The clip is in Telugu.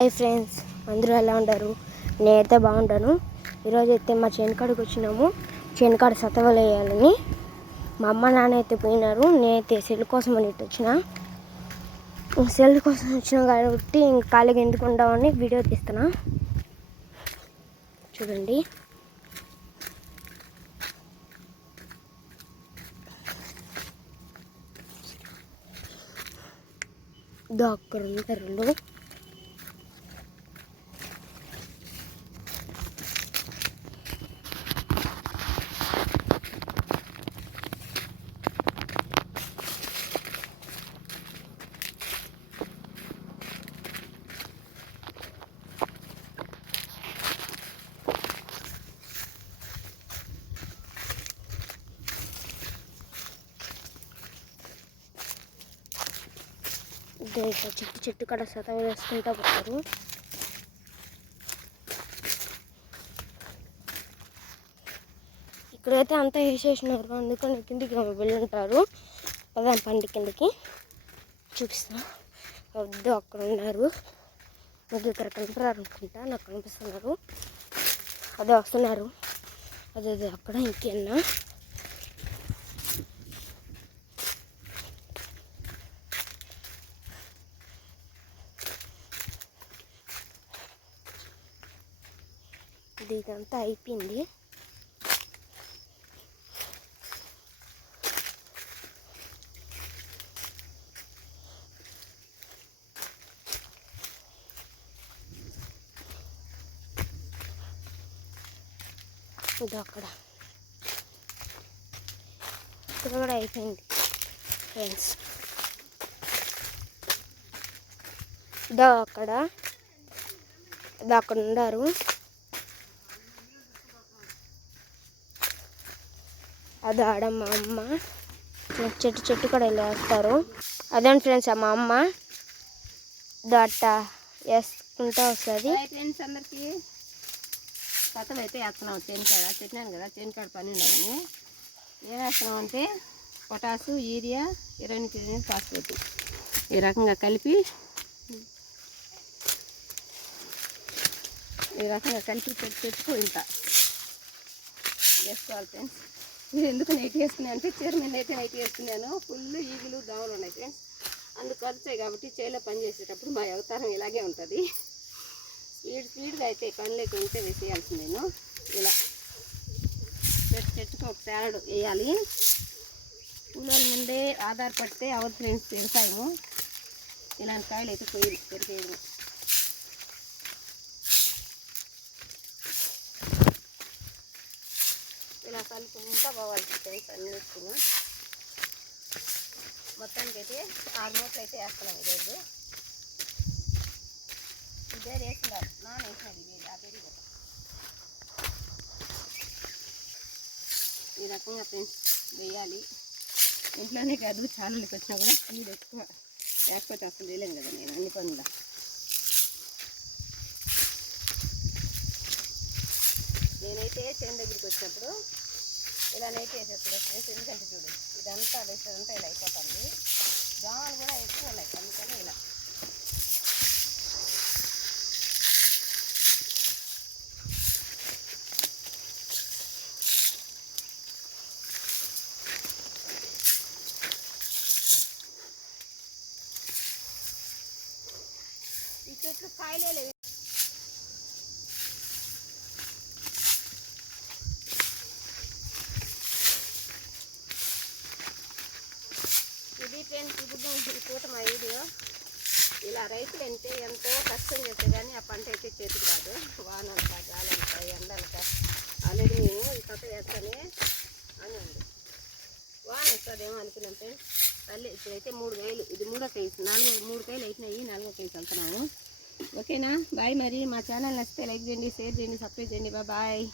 హాయ్ ఫ్రెండ్స్, అందరూ ఎలా ఉంటారు? నేనైతే బాగుంటాను. ఈరోజు అయితే మా చేనుకాడికి వచ్చినాము. చేనుకాడ సతవలు వేయాలని మా అమ్మ నాన్న అయితే పోయినారు. నేనైతే సెల్ కోసం అని వచ్చిన. సెల్ కోసం వచ్చినా కాబట్టి ఇంక ఖాళీగా ఎందుకు ఉంటామని వీడియో తీస్తున్నా. చూడండి, డాక్టర్ ఉంటారు. చెట్టు కాడ సత వేసుకుంటా పోతారు. ఇక్కడైతే అంతా వేసేసినారు, అందుకని కిందికి వెళ్ళుంటారు. పదాం పండి కిందకి చూపిస్తా. వద్దు, అక్కడ ఉన్నారు. నాకు ఇక్కడ కనిపిరారు అనుకుంటా, నాకు కనిపిస్తున్నారు. అదే వస్తున్నారు. అదే అక్కడ ఇంకేనా ఇదంతా అయిపోయింది. ఇది అక్కడ ఇక్కడ కూడా అయిపోయింది ఫ్రెండ్స్. ఇదో అక్కడ ఉన్నారు. అది ఆడ మా అమ్మ చెట్టు కూడా వేస్తారు. అదే ఫ్రెండ్స్, మా అమ్మ అట్ట వేసుకుంటా వస్తుంది. ఫ్రెండ్స్ అందరికీ కథలు అయితే వేస్తున్నాం. చేనుకాడ చెప్పినాను కదా, చేనుకాడ పని ఉండదని. ఏం వేస్తున్నాం అంటే పొటాసు, యూరియా, 20 kg ఫాస్ఫేట్ ఈ రకంగా కలిపి చెట్టుకు ఇంత వేసుకోవాలి ఫ్రెండ్స్. మీరు ఎందుకు నైట్ వేసుకున్నాను అంటే చీర మీద అయితే నైట్ వేసుకున్నాను. ఫుల్ ఈగులు దోమలు ఉన్నాయి ఫ్రెండ్స్. అందుకు ఖర్చాయి కాబట్టి చేలో పని చేసేటప్పుడు మా అవతారం ఇలాగే ఉంటుంది. స్పీడ్గా అయితే పని లేకుంటే వేసేయాల్సింది. నేను ఇలా చెట్టుకు ఒక పేరడు వేయాలి. కూలోళ్ళ ముందే ఆధారపడితే అవర్ ఫ్రెండ్స్ వ్యవసాయము. ఇలాంటి కాయలు అయితే పెరిగేయడం. ఇలా కలుపుకుంటా పోవాలి ఫ్రెండ్స్. అన్నిటిని మొత్తానికి అయితే 6 మూటలు అయితే వేస్తున్నాం. ఈరోజు ఇదే వేస్తున్నారు, నాన్న వేసినాడు. ఇదే పెరిగి ఈ రకంగా ఫ్రెండ్స్ వేయాలి. ఇంట్లోనే కాదు, ఛానల్కి వచ్చినా కూడా స్పీడ్ ఎక్కువ లేకపోతే అసలు వేయలేను కదా నేను అన్ని పనులు. నేనైతే చేను దగ్గరికి వచ్చినప్పుడు ఇలానైతే వేసేస్తాను ఫ్రెండ్స్. ఎందుకంటే చూడు, ఇదంతా వేసేదంతా ఇలా అయిపోతుంది. జామాలు కూడా ఎక్కువ ఉన్నాయి, అందుకని ఇలా ఈ చెట్లు కాయలే లేవు. ఇది ఫ్రెండ్స్, ఇప్పుడు పూట మా వీడియో. ఇలా రైతులు అంటే ఎంతో కష్టం చేస్తే కానీ ఆ పంట అయితే చేతికి రాదు. వానంట, గాలంట, ఎండంట. ఆల్రెడీ మేము ఈ కథ వేస్తానే అని ఉంది. వాన వస్తుందేమో అనుకున్నాం ఫ్రెండ్స్. తల్లి ఇప్పుడైతే 3 కాయలు, ఇది 3వ కేజీ, 3 కాయలు అయినాయి. 4వ కేజీ వెళ్తున్నాము. ఓకేనా, బాయ్. మరి మా ఛానల్ నచ్చితే లైక్ చేయండి, షేర్ చేయండి, సబ్స్క్రైబ్ చేయండి. బాయ్.